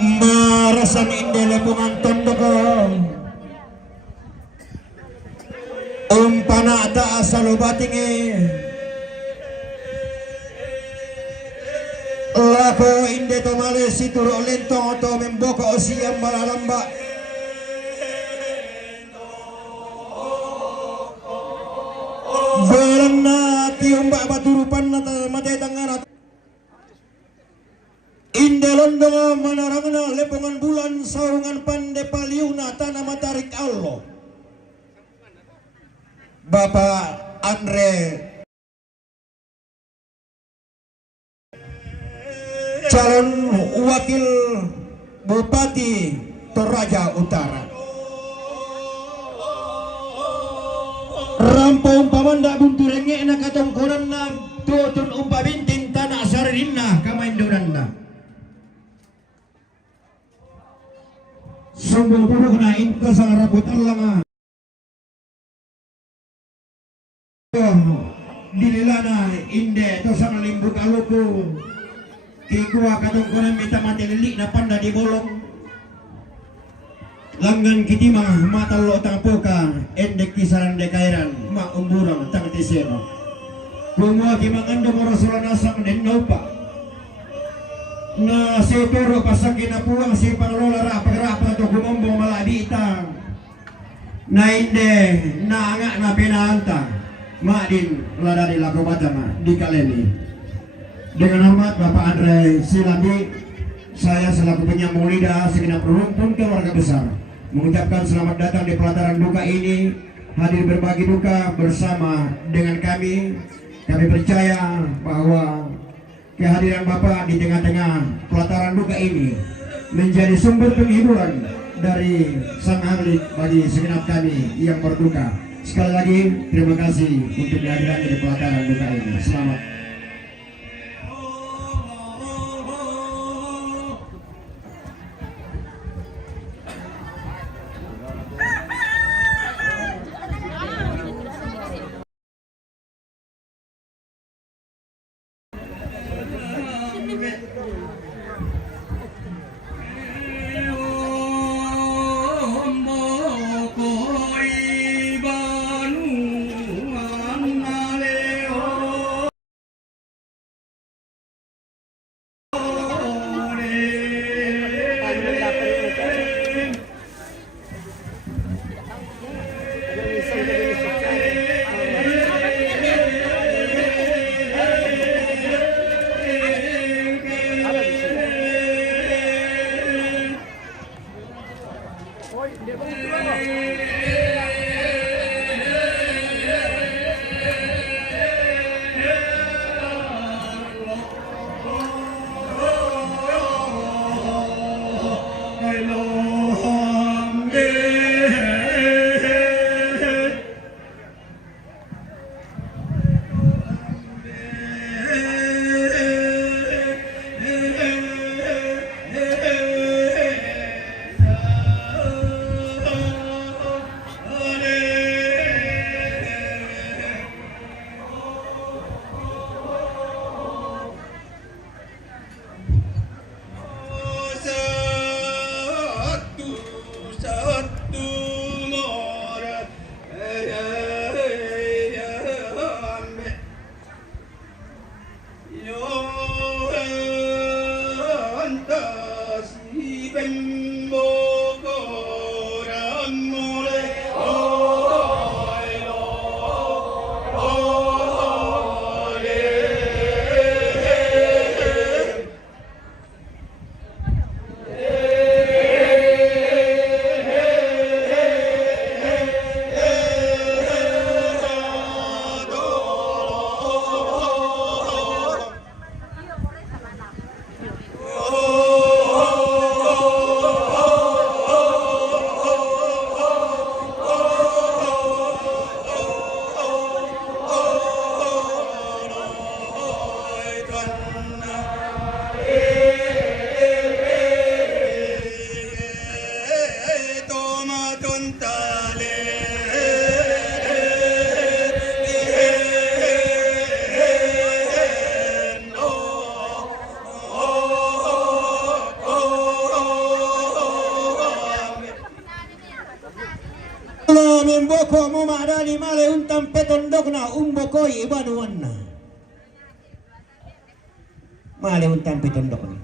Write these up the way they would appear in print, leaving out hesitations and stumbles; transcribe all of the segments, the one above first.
Marasan indele punganton doko umpana ada asal batinge lako inde to male situro lentong to memboko osiam balalamba balanna tiumba baturupan nata mate tangan Indelondongo manarangna lepongan bulan saungan pande paliuna tanah matarik Allah. Bapak Andre calon wakil Bupati Toraja Utara. Rampung pamanda bunturenge na katongkonan na tutun umpa binting tanah sarinna kamaindoranna. Sumber buruk na inta sa rabot alanga dililana inde to sa limbuk aluku kikuha katong kunan mita matilili na panda di bolong langgan kitima matalo tang poka endek kisaran dekairan ma umburang tang tisero kumua kimangando morosulan asang den naupa na si Toro pasagin na puwang si Panglola rapag-rapag to gumombong malabita na hindi na nga na pinahanta maadin lada di lago batama di Kalemi. Dengan hormat Bapak Andre Silambi, saya selaku penyambung lidah segenap rumpun keluarga besar mengucapkan selamat datang di pelataran duka ini, hadir berbagi duka bersama dengan kami. Kami percaya bahwa kehadiran Bapak di tengah-tengah pelataran duka ini menjadi sumber penghiburan dari Sang Halik bagi segenap kami yang berduka. Sekali lagi terima kasih untuk kehadiran di pelataran duka ini. Selamat. Mimboko mo madali male untam petondok na umbokoi ibanuan na male untam petondok na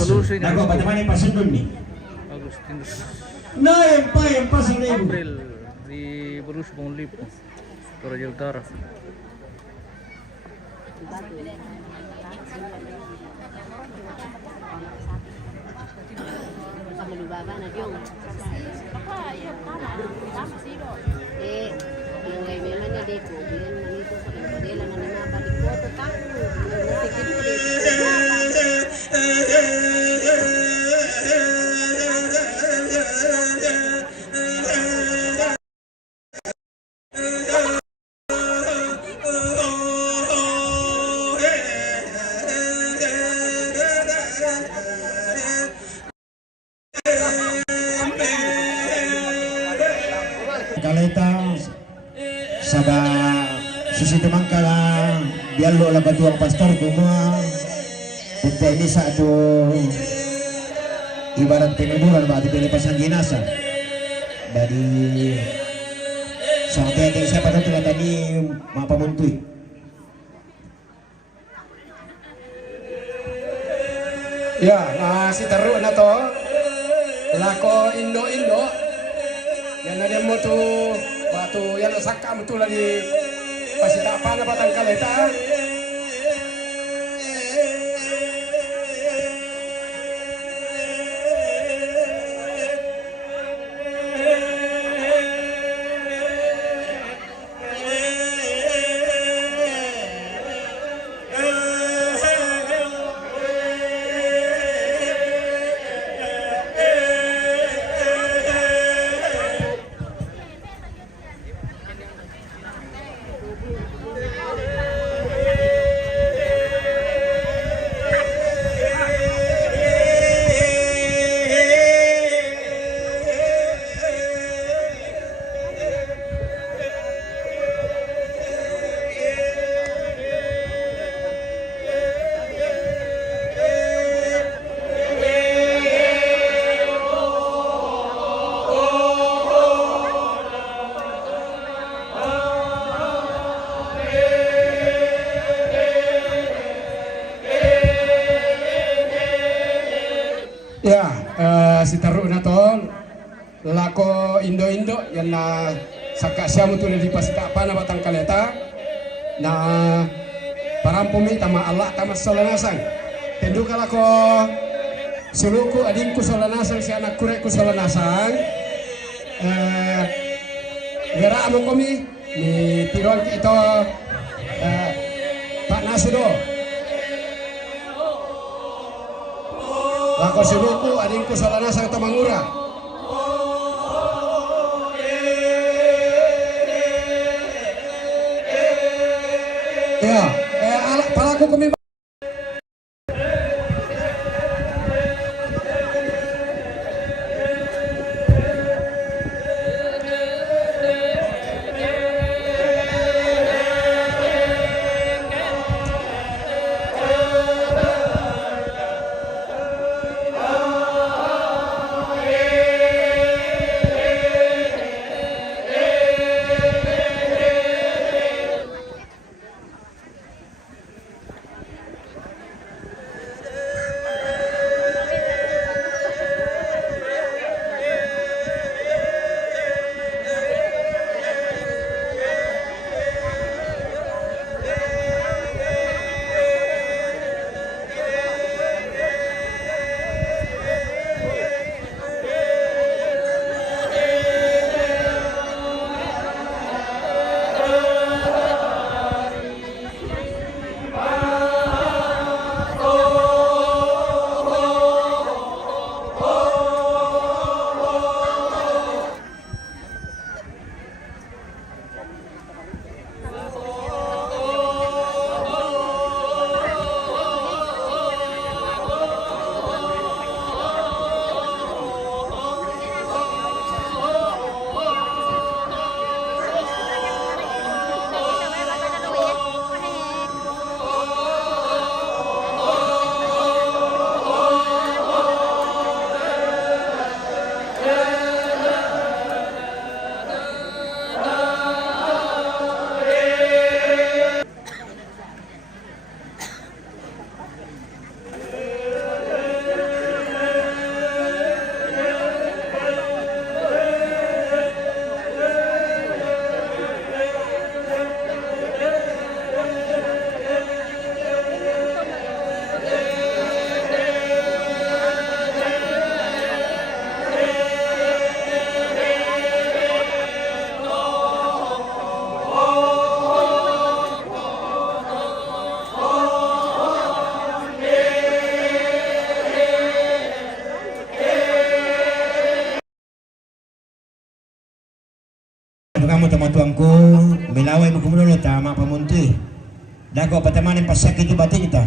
Malusi ni Nago ba naman yung pasundon ni? Agustinus Na yung pasang na yun. April di Borus Bonglip Toraja Utara. Baba na yung yung gay may man di ko bilang manito sa kanila na nima balik ko to tako nasikid ko Kalita sada susitumang kala diallo la batuang pastor kumua punta ini satu ibarat penuduran berarti pelepasan jenazah dari sampai yang siapa tahu tuh tadi mapa muntui ya si taruh na to lako Indo yan na din mo to batu yan sakam to lagi pasita apa na batang kaleta ya si taruh na to lako Indo yan na sakasya mo to di pasita apa na batang kaleta na parang pumi tama Allah tama solanasan tendu kalako suluku adingku solanasan si anak kurek ku solanasan gara amo komi ni piron ito Pak Nasudo lako suluku adingku solanasan tamangura ya palaku komi kamu tuangku, milawai mo kumulo ta mga pamunti. Dako patamanin pasakit yung batin ita.